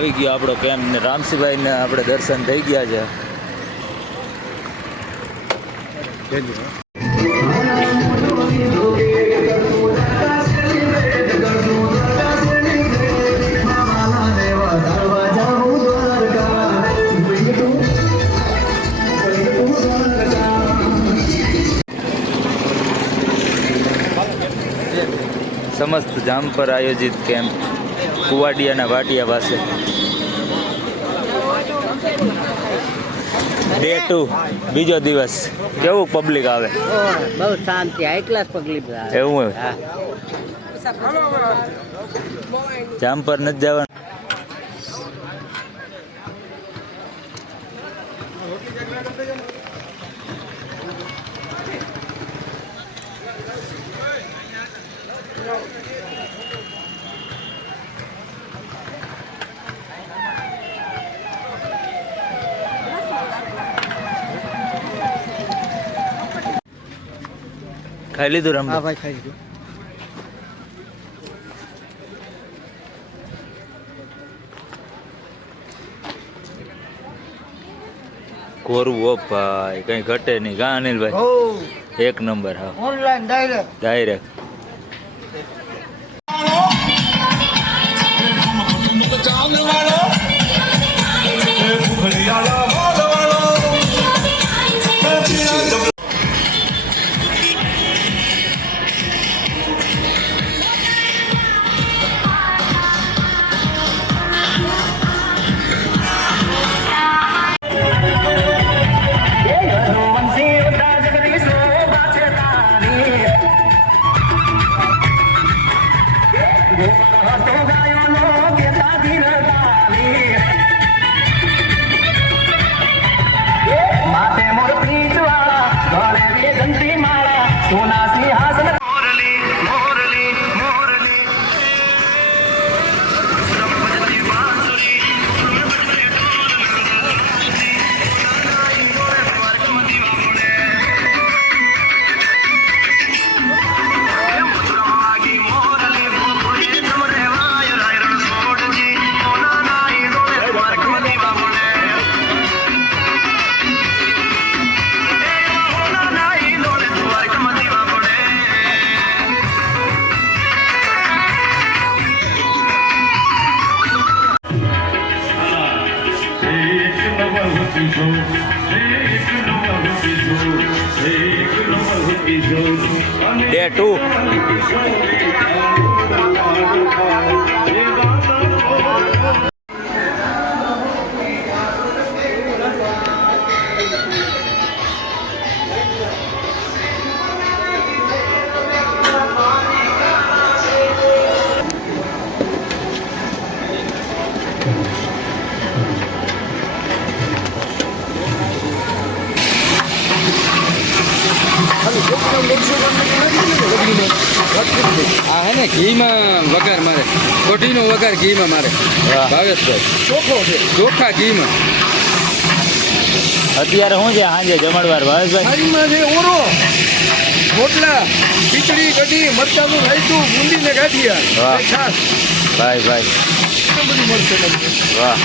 આવી ગયો આપણો કેમ્પ ને રામસિંહભાઈને આપણે દર્શન થઈ ગયા છે. સમસ્ત જામ પર આયોજિત કેમ્પ કુવાડિયાના વાટિયા પાસે. ડે 2 બીજો દિવસ. કેવું પબ્લિક આવે? બહુ શાંતિ, હાઈ ક્લાસ પબ્લિક આવે. એવું હોય? જામ પર નથી જવાનું. ખાઈ લીધું રમ? હા ભાઈ, ખાઈ લીધું. કોરું હો ભાઈ, કઈ ઘટે નહીં. કા અનિલભાઈ? એક નંબર. હા, ઓનલાઈન ડાયરેક્ટ. Day 2. આ હે ને ઘીમાં વઘાર મારે, કોઠીનો વઘાર ઘીમાં મારે. ભાવેશભાઈ ચોખ્ખા ઘીમાં. અત્યારે શું છે સાંજે જમણવાર ભાવેશભાઈ? ઓરો, રોટલા, ખીચડી, કઢી, મરચાનું રાયતું, બુંદી ને ગાંઠિયા, છાશ. ભાઈ ભાઈ બધું મળશે. વાહ.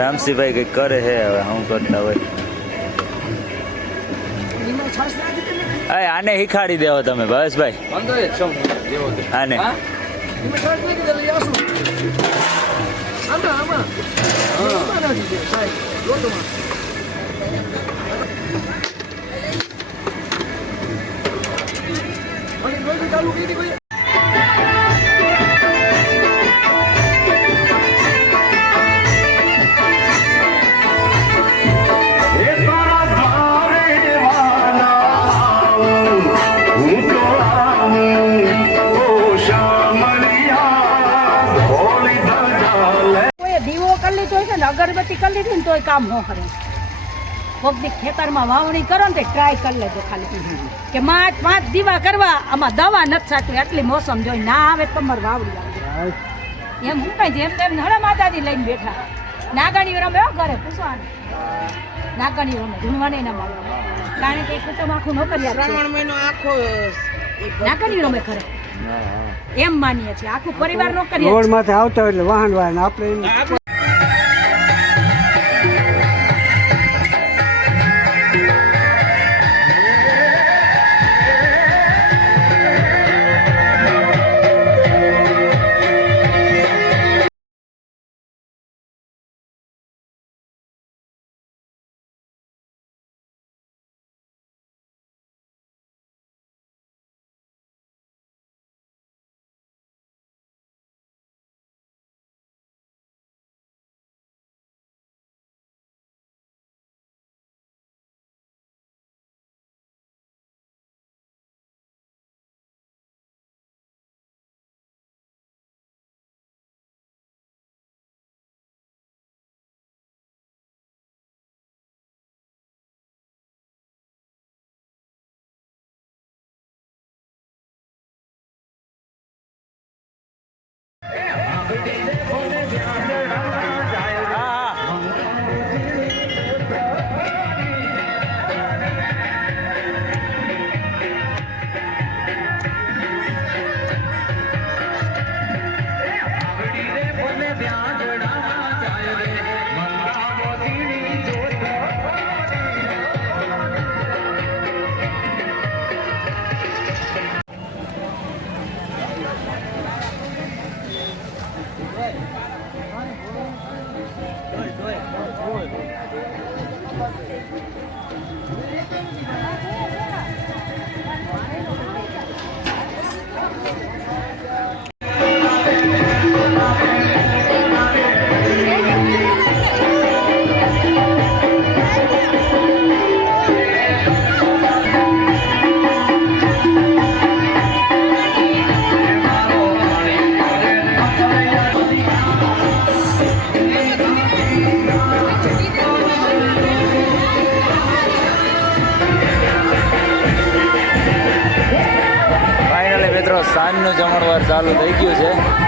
રામસિંહભાઈ કઈક કરે છે, હવે શું કરતા હોય. આને શીખાડી દેવો તમે ભાવેશભાઈ. આને અગરબત્તી કરી લીધી ને તોય કામ ન કરે. કોક દી ખેતરમાં વાવણી કરો ને તો ટ્રાય કરી લેજો ખાલી કે 5 દીવા કરવા આમાં દવા નથી છાંટવી આટલી મોસમ જોઈ ના આવે તો તમારે વાવડી આવે એમ હું કઈ જેમ તેમ હળે માતાજી લઈને બેઠા નાગણી રમે હો ઘરે પૂછવાનું નાગણી રમે ધૂણવાને ના મળે કારણ કે કુટુંબ આખું નોકરિયાત છે શ્રાવણ મહિનો આખો નાગણી રમે ઘરે એમ માનીએ છીએ આખું પરિવાર નોકરિયાત રોડ માંથી આવતા હોય એટલે વાહન વાહન આપણે મિત્રો સાંજનું જમણવાર ચાલુ થઈ ગયું છે